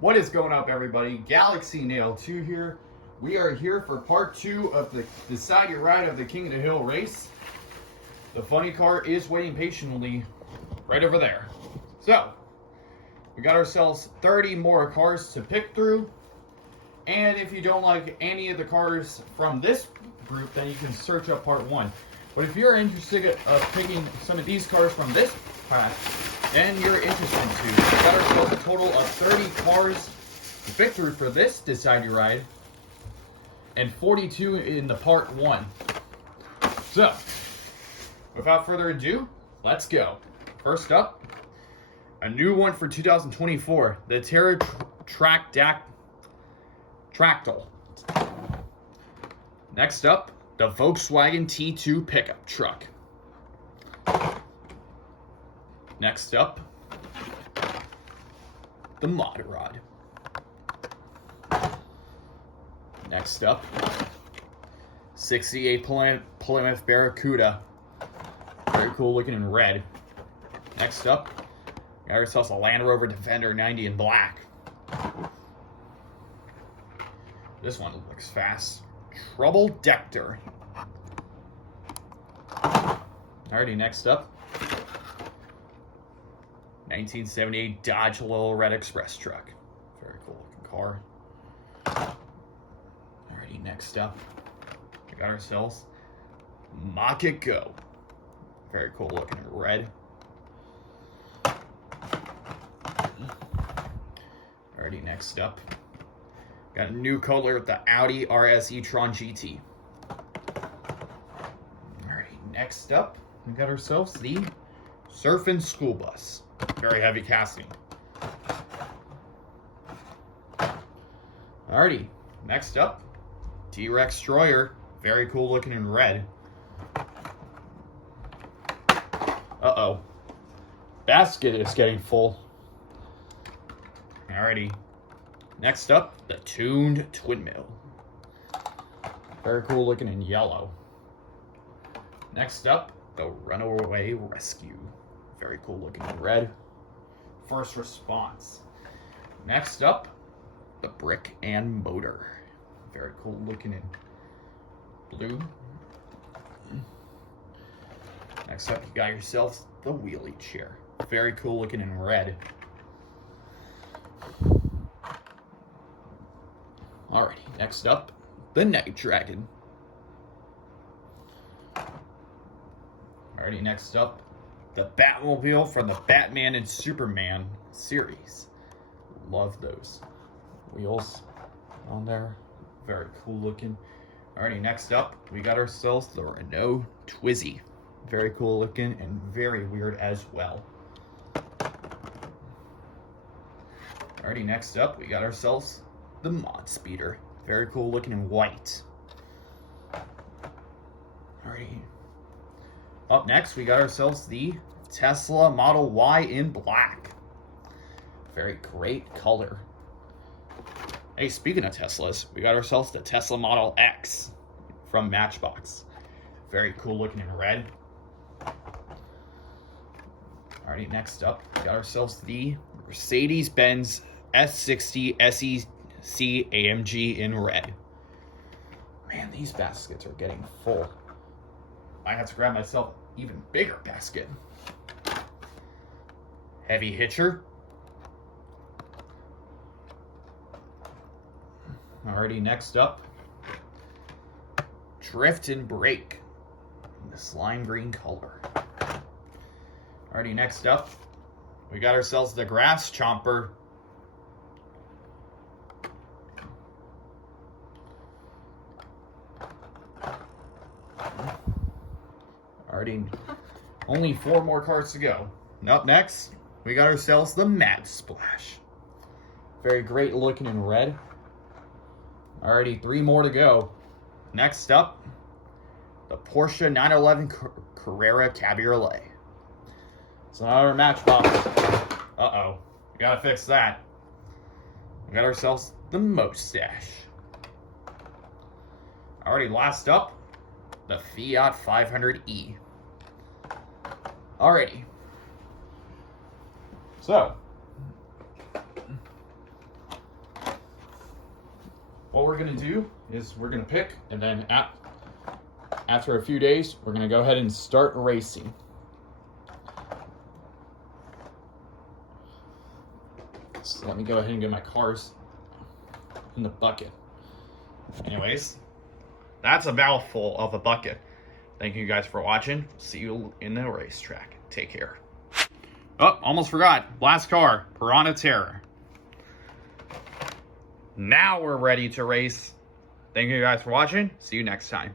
What is going up, everybody? Galaxy Nail 2 here. We are here for part 2 of the Decide Your Ride of the King of the Hill race. The funny car is waiting patiently right over there. So, we got ourselves 30 more cars to pick through. And if you don't like any of the cars from this group, then you can search up part 1. But if you're interested in picking some of these cars from this pack, then you're interested too. We got ourselves a total of 30 cars to pick through for this Decide Your Ride, and 42 in the part 1. So, without further ado, let's go. First up, a new one for 2024, the Terra Tractal. Next up, the Volkswagen T2 pickup truck. Next up, the Motorrad. Next up, 68 Plymouth Barracuda. Very cool looking in red. Next up, we got ourselves a Land Rover Defender 90 in black. This one looks fast. Trouble Dector. Alrighty, next up, 1978 Dodge Little Red Express truck. Very cool looking car. Alrighty, next up, we got ourselves Mach-It Go. Very cool looking in red. Alrighty, next up, got a new color with the Audi RS e-tron GT. Alrighty, next up, we got ourselves the Surfin' School Bus. Very heavy casting. Alrighty, next up, T-Rex Destroyer. Very cool looking in red. Uh-oh. Basket is getting full. Alrighty. Next up, the Tuned Twin Mill. Very cool looking in yellow. Next up, the Runaway Rescue. Very cool looking in red. First Response. Next up, the Brick and Motor. Very cool looking in blue. Next up, you got yourselves the Wheelie Chair. Very cool looking in red. Alrighty, next up, the Night Dragon. Alrighty, next up, the Batmobile from the Batman and Superman series. Love those wheels on there. Very cool looking. Alrighty, next up, we got ourselves the Renault Twizy. Very cool looking and very weird as well. Alrighty, next up, we got ourselves the Mod Speeder. Very cool looking in white. Alrighty. Up next, we got ourselves the Tesla Model Y in black. Very great color. Hey, speaking of Teslas, we got ourselves the Tesla Model X from Matchbox. Very cool looking in red. Alrighty, next up, we got ourselves the Mercedes-Benz S60 SEC AMG in red. Man, these baskets are getting full. I have to grab myself an even bigger basket. Heavy Hitcher. Alrighty, next up, Drift and Brake in this lime green color. Alrighty, next up, we got ourselves the Grass Chomper. Alrighty, only 4 more cards to go. And up next, we got ourselves the Mad Splash. Very great looking in red. Alrighty, 3 more to go. Next up, the Porsche 911 Carrera Cabriolet. It's another Matchbox. Uh-oh, we gotta fix that. We got ourselves the Mustache. Alrighty, last up, the Fiat 500e. Alrighty. So, what we're gonna do is we're gonna pick, and then after a few days, we're gonna go ahead and start racing. So let me go ahead and get my cars in the bucket. Anyways, that's a mouthful of a bucket. Thank you guys for watching. See you in the racetrack. Take care. Oh, almost forgot. Last car, Piranha Terror. Now we're ready to race. Thank you guys for watching. See you next time.